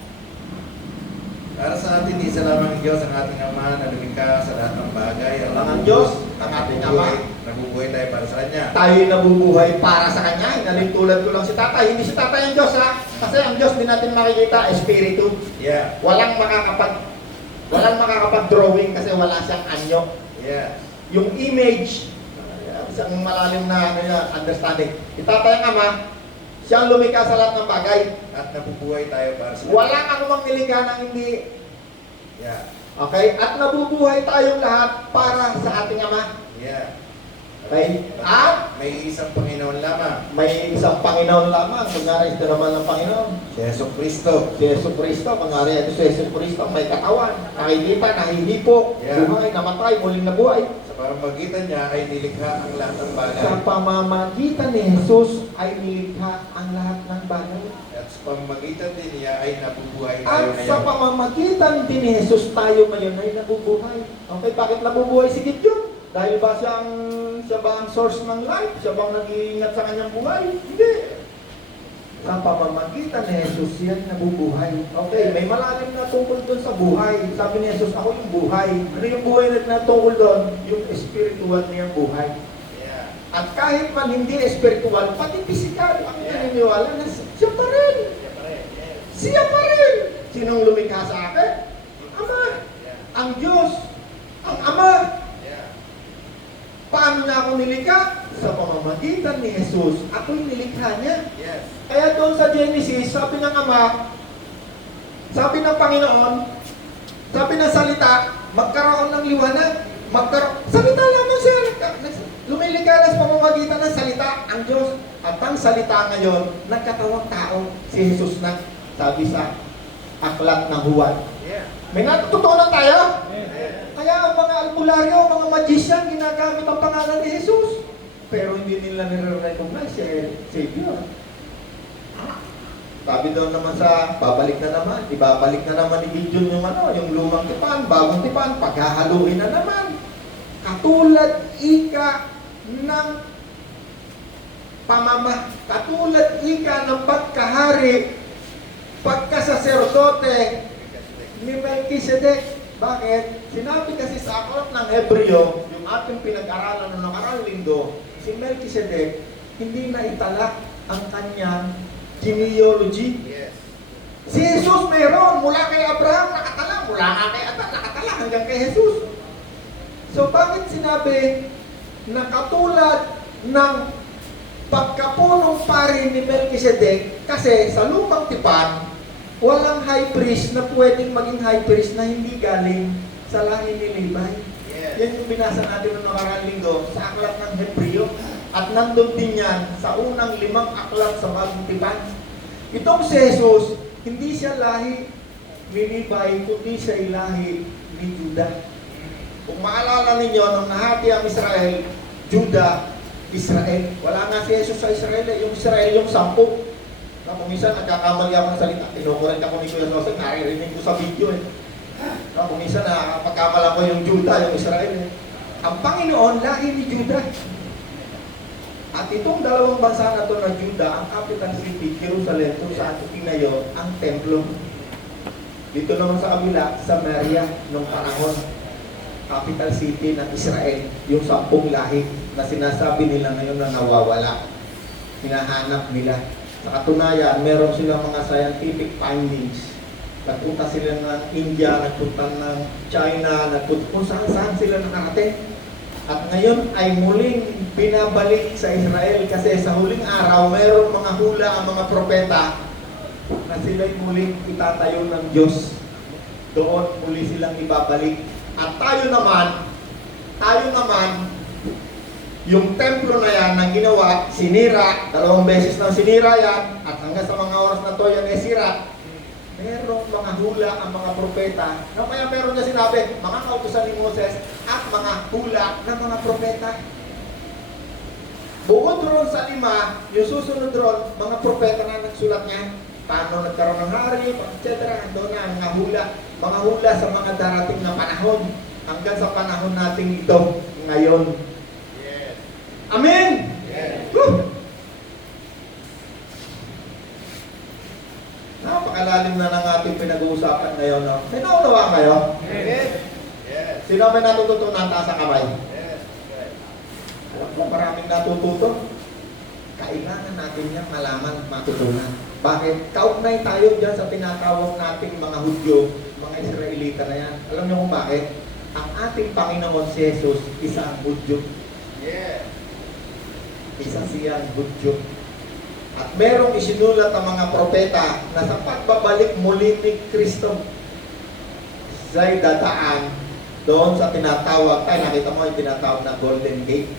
Para sa atin, isa lamang Diyos ang ating Ama na lumikha sa lahat ng bagay. Lang ang Diyos, ang ating Ama. Nabubuhay tayo para sa Kanya. Tayo nabubuhay para sa Kanya. Inalintulad ko lang si Tatay. Hindi si Tatay ang Diyos, ha? Kasi ang Diyos din natin makikita, Espiritu. Yeah. Walang makakapag-drawing kasi wala siyang anyo. Yeah. Yung image, isang malalim na understanding. Itatay ang Ama, siyang lumikha sa lahat ng bagay. At nabubuhay tayo para sa Kanya. Walang anumang nilikha na hindi. Yeah. Okay? At nabubuhay tayong lahat para sa ating Ama. Yeah. Okay? At May isang Panginoon lamang. may isang Panginoon lamang. Kunyari, ito naman ng Panginoon. Si Yeso Kristo. Si Yesu Cristo. Kunyari, ito si Yesu Cristo. May katawan. Nakikita, nahihipo. Yeah. Buhay, namatay, muling nabuhay. Sa pamamagitan niya ay nilikha ang lahat ng bagay. Sa pamamagitan ni Jesus ay nilikha ang lahat ng bagay. At sa pamamagitan din niya ay nabubuhay tayo At sa ngayon. pamamagitan din ni Jesus tayo ngayon ay nabubuhay. Okay, bakit nabubuhay si Gideon? Dahil ba siya ba ang source ng life? Siya bang nag-iingat sa kanyang buhay? Hindi. Sa pamamagitan ni Jesus yan nabubuhay. Okay, may malalim na tungkol doon sa buhay. Sabi ni Jesus, ako yung buhay. Ano yung buhay na tungkol doon? Yung spiritual niyang buhay. Yeah. At kahit man hindi spiritual, pati physical, ang naniniwala na siya pa rin. Siya pa rin. Sinong lumikha sa akin? Ang Ama. Ang Diyos. Ang Ama. Paano niya ako nilikha? Sa pamamagitan ni Jesus. Ako'y nilikha niya. Yes. Kaya doon sa Genesis, sabi ng Ama, sabi ng Panginoon, sabi ng salita, magkaroon ng liwanag. Salita lamang siya. Lumilikha na sa pamamagitan ng salita ang Diyos. At ang salita ngayon, nagkatawang tao, si Jesus na, sabi sa aklat ng Juan. Yeah. May natututunan tayo? Kaya ang mga albularyo, mga magician, ginagamit ang pangalan ni Jesus. Pero hindi nila nire-recognize si Savior. Sabi doon naman sa, babalik na naman, ibabalik na naman ni Gideon yung lumang tipan, bagong tipan, paghahaluin na naman. Katulad ika ng pagkahari, pagkasaserdote ni Melchizedek. Bakit? Sinabi kasi sa aklat ng Hebreo, yung ating pinag-aralan noong nakaraang linggo, si Melchizedek, hindi na italak ang kanyang genealogy. Yes. Si Jesus meron, mula kay Abraham nakatala, mula nga kay Adan nakatala hanggang kay Jesus. So bakit sinabi na katulad ng pagkapunong pari ni Melchizedek? Kasi sa lumang tipan, walang high priest na pwedeng maging high priest na hindi galing sa lahi ni Levi. Yes. Yan yung binasa natin noong nakaraang linggo sa aklat ng Hebreo. At nandun din yan sa unang 5 aklat sa Bagong Tipan. Itong si Jesus, hindi siya lahi ni Levi, kundi siya lahi ni Judah. Kung maalala ninyo, nung nahati ang Israel, Judah, Israel. Wala nga si Jesus sa Israel. Yung Israel, yung 10. Kung minsan nagkakamali ako ng salita, tinukurent ako ni Kuya Joseph, naririnig ko sa video eh. Kung minsan pagkamala ko yung Judah, yung Israel eh. Ang Panginoon, lahi ni Judah. At itong dalawang bansa na to na Judah, ang capital city, Jerusalem, kung saan itinayo ang templo. Dito naman sa kabila, Samaria, nung panahon, capital city ng Israel, yung 10 lahi na sinasabi nila ngayon na nawawala. Hinahanap nila. Sa katunayan, meron silang mga scientific findings. Nagpunta sila ng India, nagpunta ng China, nagpunta kung saan sila nakarating. At ngayon ay muling binabalik sa Israel kasi sa huling araw, mayroong mga hula ang mga propeta na sila'y muling itatayo ng Diyos. Doon muli silang ibabalik. At tayo naman, yung templo na yan na ginawa, sinira, 2 beses nang sinira yan, at hanggang sa mga oras na to yan ay sira, merong mga hula ang mga propeta. No, kaya meron niya sinabi, mga kautusan ni Moses at mga hula ng mga propeta. Bukod ron sa 5, yung susunod ron, mga propeta na nagsulat niya, paano nagkaroon ng hari, etc. Doon na mga hula sa mga darating na panahon, hanggang sa panahon natin ito ngayon. Amen! Yes. Napakalalim na ng ating pinag-uusapan ngayon, no? May naunawa kayo? Sino may natututunan taas ang kamay? Alam mo, maraming natututo. Kailangan natin yan malaman at matutunan. Bakit? Kaugnay tayo dyan sa tinatawag nating mga Hudyo, mga Israelita na yan. Alam niyo kung bakit? Ang ating Panginoon si Jesus, isang Hudyo. Isa siyang Hudyo. At merong isinulat ang mga propeta na sa pagbabalik muli ni Kristo, siya'y dadaan doon sa tinatawag, tayo nakita mo yung tinatawag na Golden Gate.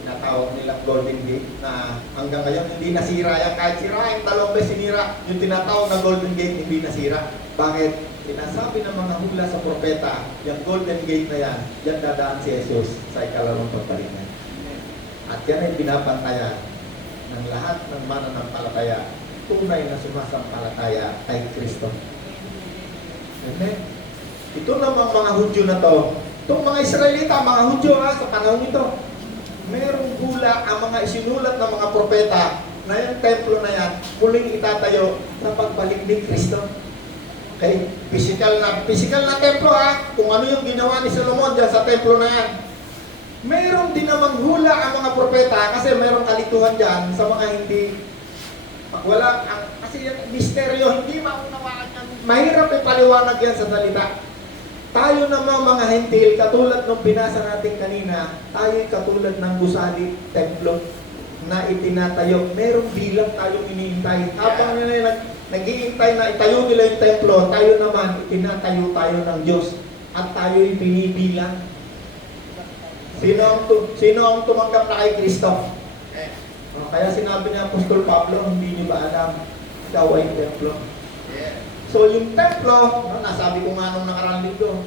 Tinatawag nilang Golden Gate na hanggang ngayon hindi nasira yan. Kahit sirain, dalawang beses sinira, yung tinatawag na Golden Gate hindi nasira. Bakit? Sinasabi ng mga hula sa propeta, yung Golden Gate na yan, yan dadaan si Jesus sa ikalawang pagbalik niya. At yan ay binabantayan ng lahat ng mananampalataya, tunay na sumasampalataya kay Kristo. Amen? Ito namang mga Hudyo na to, itong mga Israelita, mga Hudyo sa panahon nito, merong hula ang mga isinulat ng mga propeta na yung templo na yan, muling itatayo sa pagbalik ni Kristo. Okay? Physical na templo kung ano yung ginawa ni Solomon dyan sa templo na yan. Meron din namang hula ang mga propeta kasi merong kalituhan dyan sa mga hindi pag wala, kasi yung misteryo, hindi maunawaan yan. Mahirap ipaliwanag yan sa salita. Tayo naman mga hentil, katulad nung binasa natin kanina, tayo katulad ng gusali, templo na itinatayo. Merong bilang tayong iniintay. Habang nag-iintay na itayo nila yung templo, tayo naman, itinatayo tayo ng Diyos. At tayo'y binibilang. Sino ang tumanggap na kay Kristo? Kaya sinabi niya Apostol Pablo, hindi niyo ba alam, ikaw ay templo. So yung templo, nasabi ko nga nung nakaraan dito,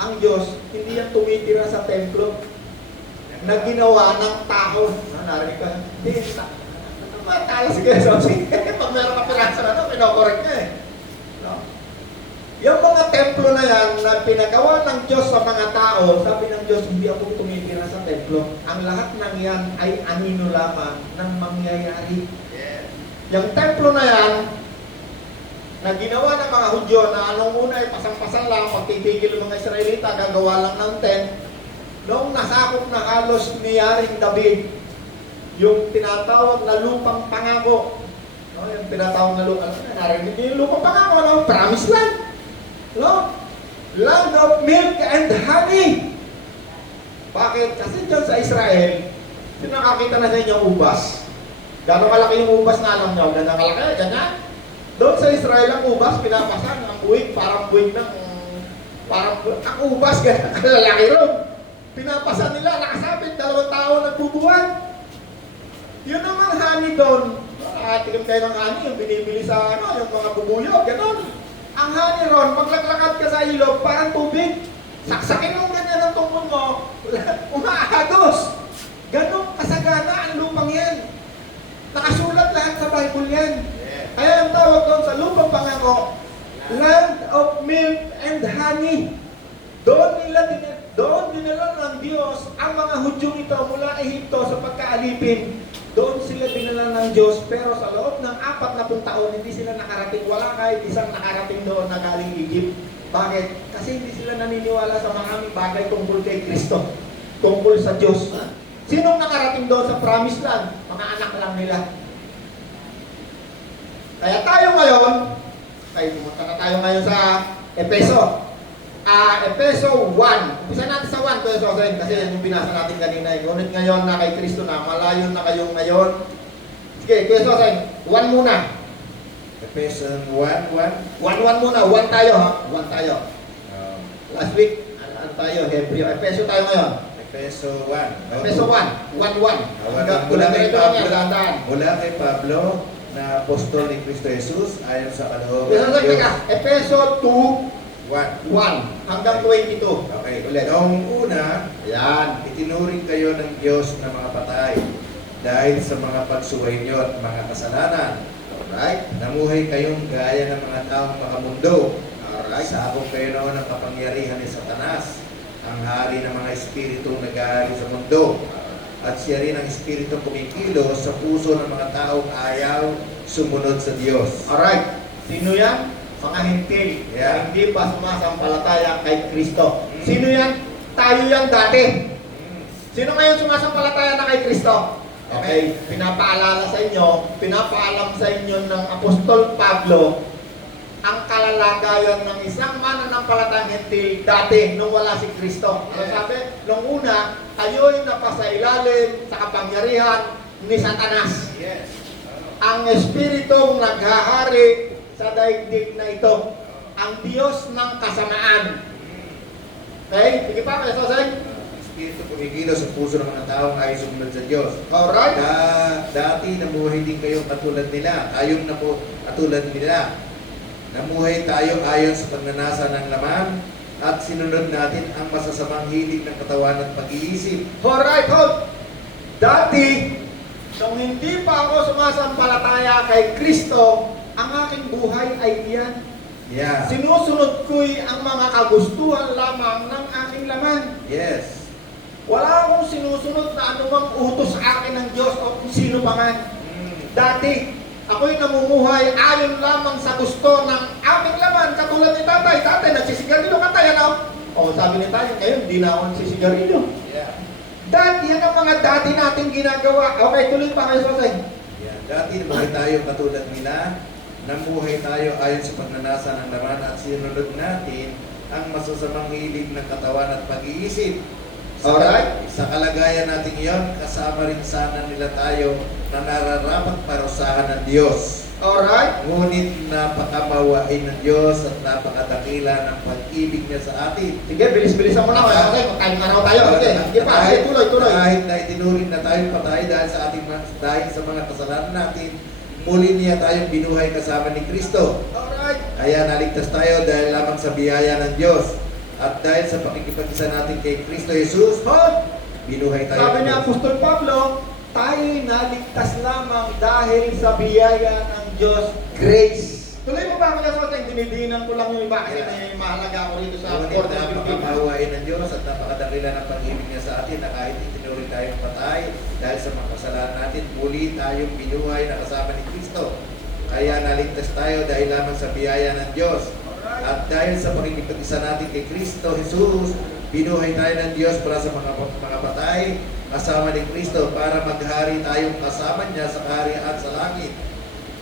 ang Diyos, hindi yan tumitira sa templo na ginawa ng tao. Narinig ka? Hindi, matalas ka. So, sige, pag meron ka pinasa pinokorek niya eh. No? Yung mga templo na yan na pinagawa ng Diyos sa mga tao, sabi ng Diyos, hindi ako tumitira sa templo. Ang lahat ng yan ay anino lamang ng mangyayari. Yung templo na yan, na ginawa ng mga Hudyo na anong una ay pasang-pasang lang, magtitigil ng mga Israelita, gagawa lang ng tent. Noong nasakop na halos ni Yaring David, yung tinatawag na lupang pangako. No, yung tinatawag na lupang pangako. Narinig niyo yung lupang pangako, no? Promise land. No? Land of milk and honey. Bakit? Kasi dyan sa Israel, nakakita na sa inyo ubas. Gano'ng kalaki yung ubas na alam nyo? Gano'ng kalaki? Ganyan. Doon sa Israel ang ubas, pinapasan ang buwig, parang buwig ng, ang ubas, ganyan, kalalaki ron. Pinapasan nila, nakasabit, 2 tao nagbubuhan. Yun naman honey doon. Tigam kayo ng honey, yung binibili sa, yung mga bubuyog, gano'n. Ang honey ron, maglaklakad ka sa ilog, parang tubig. Saksakin mo ganyan ang tungkol mo, umaagos. Ganong kasagana ang lupang yan. Nakasulat lahat sa Bible yan. Kaya ang tawag doon sa lupang pangako, land of milk and honey. Doon dinala ng Diyos ang mga Hudyong ito mula Ehipto sa pagkaalipin. Doon sila dinala ng Diyos, pero sa loob ng 40 taon, hindi sila nakarating. Wala kahit isang nakarating doon na galing Egypt. Bakit? Kasi hindi sila naniniwala sa maraming bagay tungkol kay Kristo, tungkol sa Diyos. Sinong nakarating doon sa promised land? Mga anak lang nila. Kaya tayo ngayon, pumunta na tayo ngayon sa Efeso. Efeso 1. Umpisa natin sa 1, Kuya Sosen, kasi yan yung binasa natin kanina. Ngunit ngayon na kay Kristo na, malayo na kayo ngayon. Sige, Kuya Sosen, 1 muna. Efeso 1:1. 1 muna, 1 tayo ha. 1 tayo. Last week, ano tayo? Hebreo. Efeso tayo ngayon. Efeso 1. Efeso 1. 1:1. Mula kay Pablo, na apostol ni Kristo Jesus ayon sa kalooban ng Diyos. Efeso 2:1 hanggang 22. Okay, ulit. Noong una, itinuring kayo ng Diyos na mga patay dahil sa mga pagsuway niyo at mga kasalanan. Alright? Namuhay kayong gaya ng mga taong makamundo. Alright? Sakop kayo noon ng kapangyarihan ni Satanas, ang hari ng mga espiritu na galing sa mundo. At siya rin ang espiritu kumikilos sa puso ng mga taong ayaw sumunod sa Diyos. Alright. Sino yan? mga hintil, Yeah. na hindi pa sumasampalataya kay Kristo. Mm. Sino yan? Tayo yan dati. Mm. Sino ngayon sumasampalataya na kay Kristo? Okay, pinapaalala sa inyo, pinapaalam sa inyo ng Apostol Pablo ang kalalagayan ng isang mananampalatayang hintil dati nung wala si Kristo. Ano Yes. sabi? Nung una, ayo'y napasailalim sa kapangyarihan ni Satanas. Yes. Ang Espiritong naghahari sa daigdig na ito. Ang Diyos ng kasamaan. Okay? Sige pa, kaya Sosay? Espiritu pumigilo sa puso ng mga taong ay sumunod sa Diyos. Alright? Dati namuhay din kayo katulad nila. Tayong na po katulad nila. Namuhay tayo ayon sa pagnanasa ng laman at sinunod natin ang masasamang hilig ng katawan at pag-iisip. Alright, hold. Dati, nung hindi pa ako sumasampalataya kay Kristo, ang aking buhay ay iyan. Yeah. Sinusunod ko'y ang mga kagustuhan lamang ng aking laman. Yes. Wala akong sinusunod na anumang utos sa akin ng Diyos o kung sino pa man. Dati, ako'y namumuhay ayon lamang sa gusto ng aming laman, katulad ni tatay. Tatay, nagsisigarilyo ka tayo, no? O, sabi ni tayo, ngayon, di na ako nagsisigarilyo. Yeah. Dati, yan ang mga dati natin ginagawa. Okay, tuloy pa kayo, Sosay. Yeah. Dati namuhay tayo katulad nila. Namuhay tayo ayon sa pagnanasa ng laman at sinunod natin ang masasamang hilig ng katawan at pag-iisip. Alright. Sa kalagayan natin iyon, kasama rin sana nila tayo na nararapat parusahan ng Diyos. Alright. Ngunit napakamawain ng Diyos at napakadakila ng pag-ibig niya sa atin. Sige, bilis-bilisan mo na. Sosay, magkain nga raw tayo. Sige, sige pa. Sige, tuloy, tuloy. Kahit na itinuring na tayong patay dahil sa mga kasalanan natin, muli niya tayong binuhay kasama ni Kristo. Alright. Kaya naligtas tayo dahil lamang sa biyaya ng Diyos. At dahil sa pakikipag-isa natin kay Kristo Jesus, Hold. binuhay tayo. Sabi ni ng Diyos. Apostol Pablo, tayo'y naligtas lamang dahil sa biyaya ng Diyos, grace. Tuloy mo ba mga Sosay? Dinidinan ko lang yung iba kasi may mahalaga ako rito sa Ngunit Court of Philippines. napakamahawain ng Diyos at napakadakila ng pag-ibig niya sa atin na kahit itinuring tayong patay dahil sa mga kasalanan natin, muli tayong binuhay na kasama ni Kristo. Kaya naligtas tayo dahil lamang sa biyaya ng Diyos. At dahil sa pakikipag-isa natin kay Kristo Jesus, binuhay tayo ng Diyos para sa mga patay, kasama ni Kristo, para maghari tayong kasama niya sa kaharian sa langit.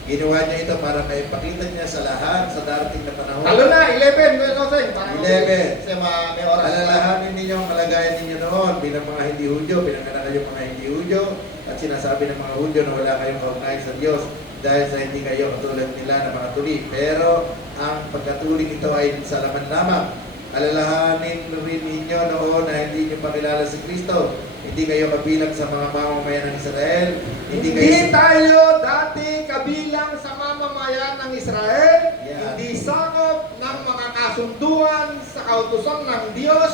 Ginawa niya ito para maipakita niya sa lahat sa darating na panahon. Talo na, 11, mga Sosay. 11. Kasi may oras. Alalahanin ninyo ang kalagayan ninyo noon bilang mga hindi Hudyo, pinanganak kayo mga hindi Hudyo, at sinasabi ng mga Hudyo na wala kayong kaugnayan sa Diyos dahil sa hindi kayo katulad nila na mga tuli. Pero ang pagkatuli nito ay sa laman lamang. Alalahanin rin ninyo noon na hindi nyo pakilala si Kristo. Hindi kayo kabilang sa mga mamamayan ng Israel. Hindi kayo tayo dati kabilang sa mamamayan ng Israel. Yeah. Hindi sakop ng mga kasunduan sa kautusan ng Diyos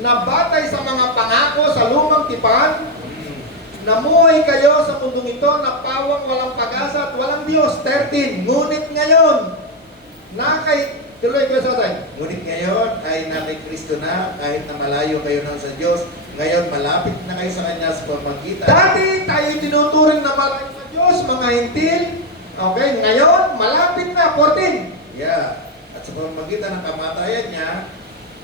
na batay sa mga pangako sa lumang tipan. Namuhay kayo sa mundong ito na pawang walang pag-asa at walang Diyos. 13. Ngunit ngayon, tuloy ko sa tayo. Ngunit ngayon ay na kay Kristo na, kahit na malayo kayo na sa Diyos, ngayon malapit na kayo sa Kanya sa pamamagitan. Dati tayo tinuturing na malayo sa Diyos, mga hintil. Okay, ngayon, malapit na, 14. Yeah. At sa pamamagitan ng kamatayan niya,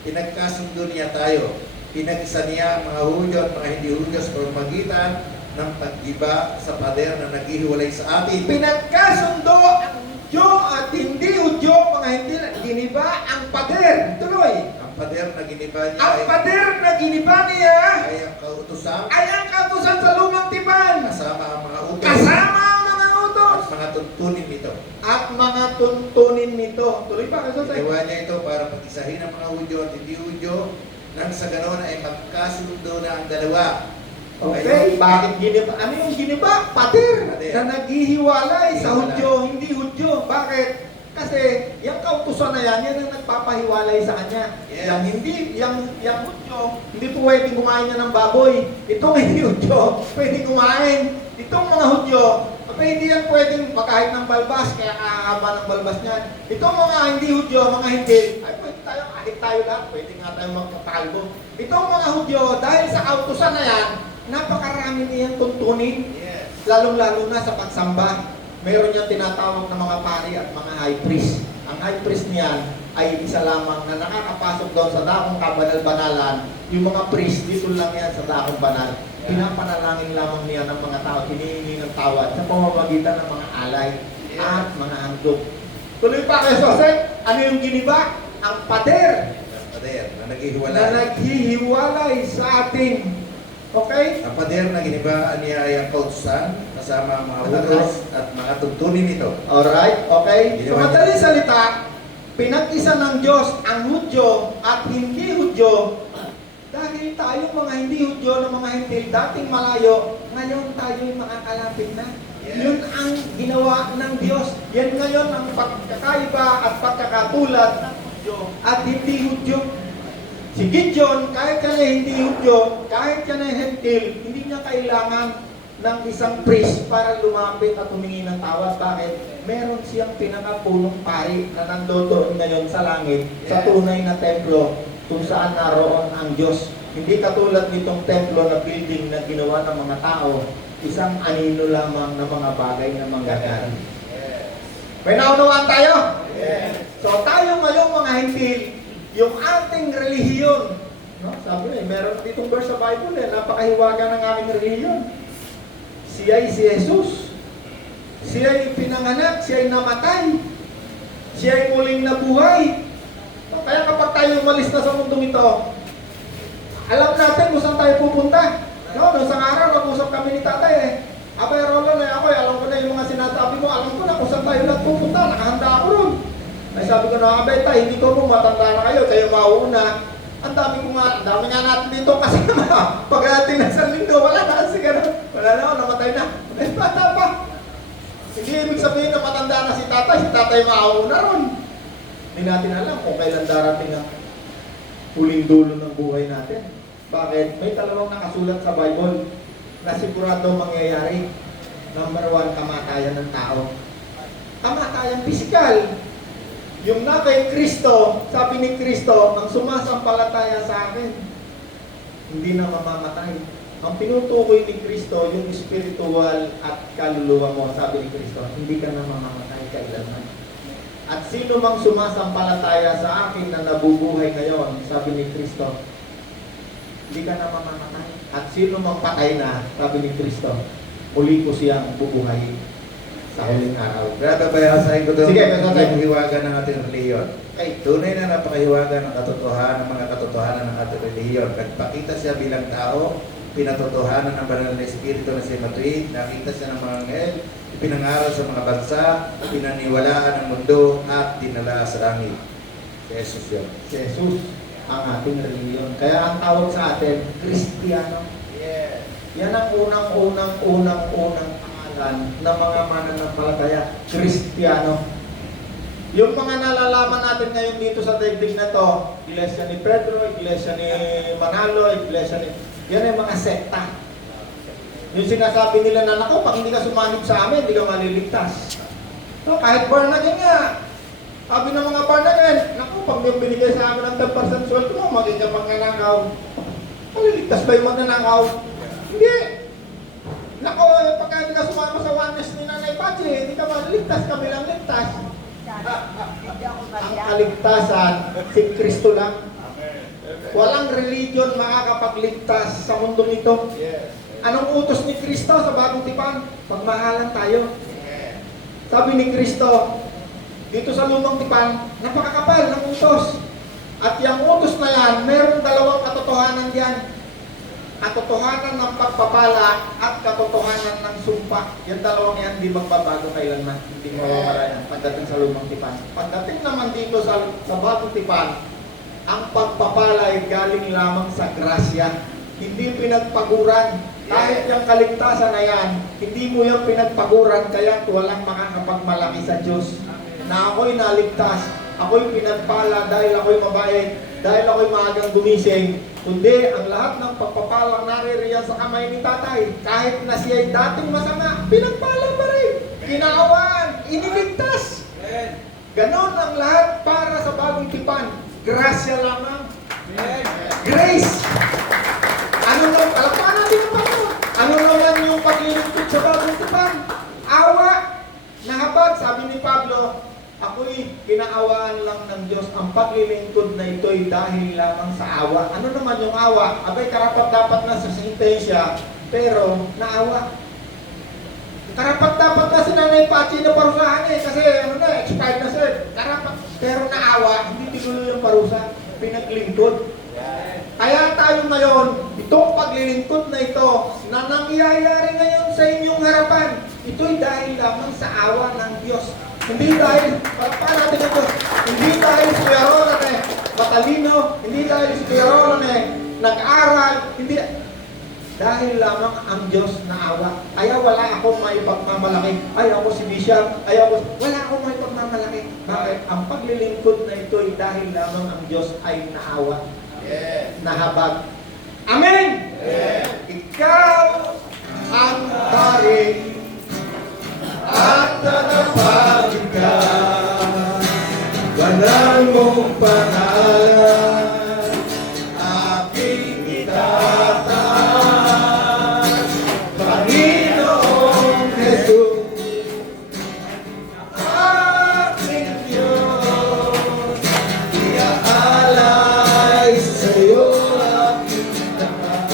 pinagkasundo niya tayo. Pinag-isa niya ang mga Hudyo at mga hindi Hudyo sa pamamagitan ng pag-iba sa pader na naghihiwalay sa atin. Pinagkasundo ang Hudyo at hindi Hudyo, mga hintil, giniba ang pader. Tuloy. Ang pader na giniba niya Ang pader na giniba niya ay ang kautusan ay ang kautusan sa lumang tipan. kasama ang mga utos Kasama ang mga utos. at mga tuntunin nito. At mga tuntunin nito. Tuloy pa, kasi sa Ginawa niya ito para pag-isahin ang mga Hudyo at hindi Hudyo nang sa ganoon ay magkasundo na ang dalawa. Okay, bakit giniba? Ano yung giniba? Pader Pader. na naghihiwalay sa Hiwalay. Hudyo, hindi Hudyo. Bakit? Kasi yung kautusan na yan ang nagpapahiwalay sa kanya. Yes. Yung Hudyo, hindi po pwedeng kumain niya ng baboy. Itong hindi Hudyo, pwedeng kumain. Itong mga Hudyo, hindi yan pwedeng makahit ng balbas, kaya kakahaba ng balbas niyan. Itong mga hindi Hudyo, mga hindi, ay pwede tayo, kahit tayo lang, pwede nga tayo magpakalbo. Itong mga Hudyo, dahil sa kautusan na yan, napakarami niyang tuntunin, Yes. lalong-lalo na sa pagsamba. Meron niyang tinatawag na mga pari at mga high priest. ang high priest niyan ay isa lamang na nakakapasok doon sa dakong kabanal-banalan. Yung mga priest, dito lang yan sa dakong banal. Pinapanalangin lamang niya ng mga tao, hinihingi ng tawad sa pamamagitan ng mga alay at mga handog. Tuloy pa kayo, Sosek, ano yung giniba? Ang pader Pader na na naghihiwalay. naghihiwalay sa ating. Okay? Ang pader na ginibaan niya ay ang kautusan kasama ang mga utos at mga tuntunin nito. Alright, okay? So, Ginawa niya. madaling salita, pinag-isa ng Diyos ang Hudyo at hindi Hudyo dahil tayo mga hindi Hudyo ng mga Hintil, dating malayo, ngayon tayo'y makakalapit na. Yes. Yun ang ginawa ng Diyos. Yan ngayon ang pagkakaiba at pagkakatulad ng Hudyo at hindi Hudyo. Si Gideon, kahit ka na hindi Hudyo, kahit ka na Hintil, hindi niya kailangan ng isang priest para lumapit at humingi ng tawad. Bakit? Meron siyang pinakapunong pari na nandoon ngayon sa langit, sa tunay na templo, kung saan naroon ang Diyos. Hindi katulad nitong templo na building na ginawa ng mga tao, isang anino lamang ng mga bagay na mangyayari. May naunawaan tayo? So tayo ngayong mga Hintil, yung ating relihiyon, no? Sabi na, meron ditong verse sa Bible, napakahiwaga ng aming relihiyon. Siya ay si Jesus. Siya ay pinanganak, siya ay namatay. Siya ay muling nabuhay. Kaya kapag tayo umalis na sa mundong ito, alam natin kung saan tayo pupunta. No, noong isang araw, nag-usap kami ni tatay Abay, Roland, ako alam ko na yung mga sinasabi mo, alam ko na kung saan tayo lahat pupunta, nakahanda ako ron. Ay sabi ko na, abay tay, hindi ko mo matanda na kayo mauuna. Ang dami nga natin dito kasi pag-ating na sa linggo, wala na kasi gano'n. Wala na, namatay na. Ay, bata pa. Hindi ibig sabihin na matanda na si tatay mauuna ron. Hindi natin alam kung kailan darating ang huling dulo ng buhay natin. Bakit? May dalawang nakasulat sa Bible na sigurado mangyayari. Number 1, kamatayan ng tao. Kamatayan pisikal. Yung na kay Kristo, sabi ni Kristo, ang sumasampalataya sa akin, hindi na mamamatay. Ang tinutukoy ni Kristo, yung spiritual at kaluluwa mo, sabi ni Kristo, hindi ka na mamamatay kailanman. At sino mang sumasampalataya sa akin na nabubuhay ngayon, sabi ni Kristo, hindi ka na mamamatay. At sino mang patay na, sabi ni Kristo, muli ko siyang bubuhayin sa huling araw. Grabe ba yung asahin ko doon? Sige, pasasay. Yung hiwaga ng ating reliyon. Okay. Tunay na napakahiwaga ng katotohanan, ng mga katotohanan ng ating reliyon. Nagpakita siya bilang tao, pinatotohanan ng banal na espiritu na si Matuid, nakita siya ng mga anghel, ipinangaral sa mga bansa, pinaniwalaan ng mundo, at dinala sa langit. Si Jesus yun. Si Jesus ang ating reliyon. Kaya ang tawag sa atin, Kristiyano. Yes. Yan ang unang pangalan ng mga mananampalataya, Kristiyano. Yung mga nalalaman natin ngayon dito sa daigdig na to, Iglesia ni Pedro, Iglesia ni Manalo, Iglesia ni... Yan ay mga sekta. Yung sinasabi nila na, naku, pag hindi ka sumanib sa amin, hindi ka maliligtas. No, kahit born again nga. Sabi ng mga born again, naku, pag may binigay sa amin ng 10% sweldo mo, maging ka magnanakaw. Maliligtas ba yung magnanakaw? Hindi. Naku, pagka hindi ka sumama sa oneness ni Nanay Pachi, hindi ka maliligtas, kami lang ligtas. Ang kaligtasan, si Kristo lang. Walang religion makakapagligtas sa mundong ito. Anong utos ni Kristo sa bagong tipan? Pagmahalan tayo. Sabi ni Kristo, dito sa lumang tipan, napakakapal ng utos. At yung utos na yan, mayroong dalawang katotohanan diyan. Katotohanan ng pagpapala at katotohanan ng sumpa. Yung dalawang yan, hindi magbabago kailanman. Hindi mawawala yan pagdating sa lumang tipan. Pagdating naman dito sa bagong tipan, ang pagpapala ay galing lamang sa grasya. Hindi pinagpaguran. Kahit yung kaligtasan na yan, hindi mo yung pinagpaguran, kaya walang makakapagmalaki sa Diyos. Na ako'y naligtas, ako'y pinagpala dahil ako'y mabait, dahil ako'y maagang gumising. Kundi ang lahat ng pagpapalang naririyan sa kamay ni tatay, kahit na siya'y dating masama, pinagpala pa rin. Kinaawaan, iniligtas. Ganon ang lahat para sa bagong tipan. Grasya lamang. Grace. Ano lang, palakpakan natin ang Panginoon. Ano naman yung paglilingkod sa bagong tipan? Awa. Nahabag, sabi ni Pablo, ako'y kinaawaan lang ng Diyos. Ang paglilingkod na ito'y dahil lamang sa awa. Ano naman yung awa? Abay, karapat-dapat na sa sentensya, pero naawa. Karapat-dapat na si Nanay Pachi na parusahan kasi expired na sir. Karapat, pero naawa, hindi tigulo yung parusa, pinaglingkod. Kaya tayo ngayon, itong paglilingkod na ito, na nangyayari ngayon sa inyong harapan, ito'y dahil lamang sa awa ng Diyos. Hindi dahil, paano natin ito? Hindi dahil si Kuya Roland matalino, hindi dahil si Kuya Roland nag-aral, hindi. Dahil lamang ang Diyos na awa. Kaya wala akong may pagmamalaki. Ay ako si Bishop, wala akong may pagmamalaki. Bakit? Ang paglilingkod na ito'y dahil lamang ang Diyos ay naawa. Nahabag. Amen! Ikaw ang hari at tatapagin ka. Banal mong pangalan, aking itataas. Panginoong Jesus, aking Diyos, iaalay sa'yo aking lahat.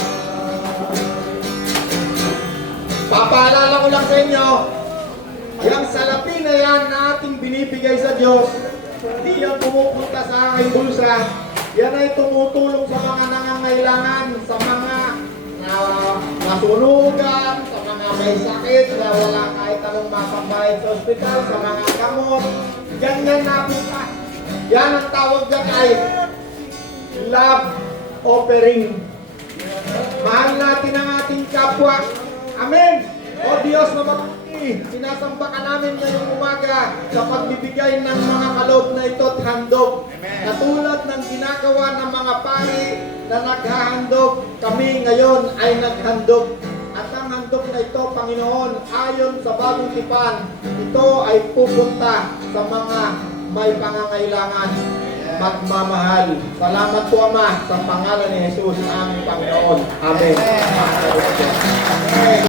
Papaalala ko lang sa inyo, yung salapi na yan na ating binibigay sa Diyos, hindi yan pumupunta sa aking bulsa. Yan ay tumutulong sa mga nangangailangan, sa mga nasunugan, sa mga may sakit, na wala kahit anong mapambayad sa ospital, sa mga gamot. Ganyan napunta. Yan ang tawag dyan ay love offering. Mahal natin ang ating kapwa. Amen! O Diyos na mabuti, sinasamba ka namin ngayong umaga sa pagbibigay ng mga kaloob na ito at handog. Katulad ng ginagawa ng mga pari na naghahandog, kami ngayon ay naghandog. At ang handog na ito, Panginoon, ayon sa bagong tipan, ito ay pupunta sa mga may pangangailangan. Magmamahal. Salamat po Ama sa pangalan ni Jesus, aming Panginoon. Amen.